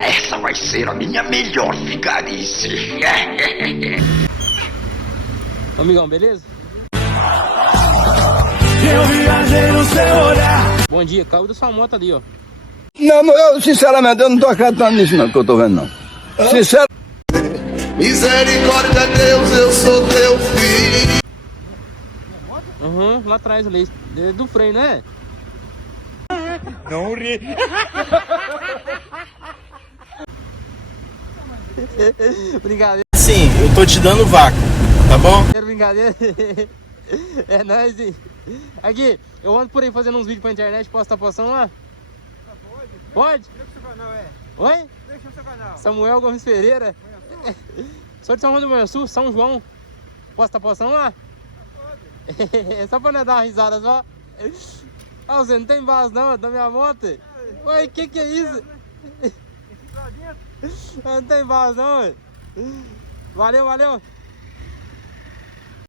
Essa vai ser a minha melhor vigarice. Amigão, beleza? Eu viajei no seu olhar. Bom dia, caiu da sua moto ali, ó. Não, eu sinceramente eu não tô acreditando nisso não, que eu tô vendo não. Sincero. Misericórdia, Deus, eu sou teu filho. Aham, lá atrás ali, do freio, né? Não ri. Brincadeira, Sim, eu tô te dando vácuo, tá bom? brincadeira. É nóis, hein? Aqui, eu ando por aí fazendo uns vídeos pra internet, posso estar postando lá? Pode? Oi? Samuel Gomes Pereira. Sou de São João do Manhuaçu, São João. Posso estar postando lá? É só pra não dar uma risada só. Ah, você não tem base não, da minha moto? Oi, que é isso? Não tem base não, ué. Valeu, valeu.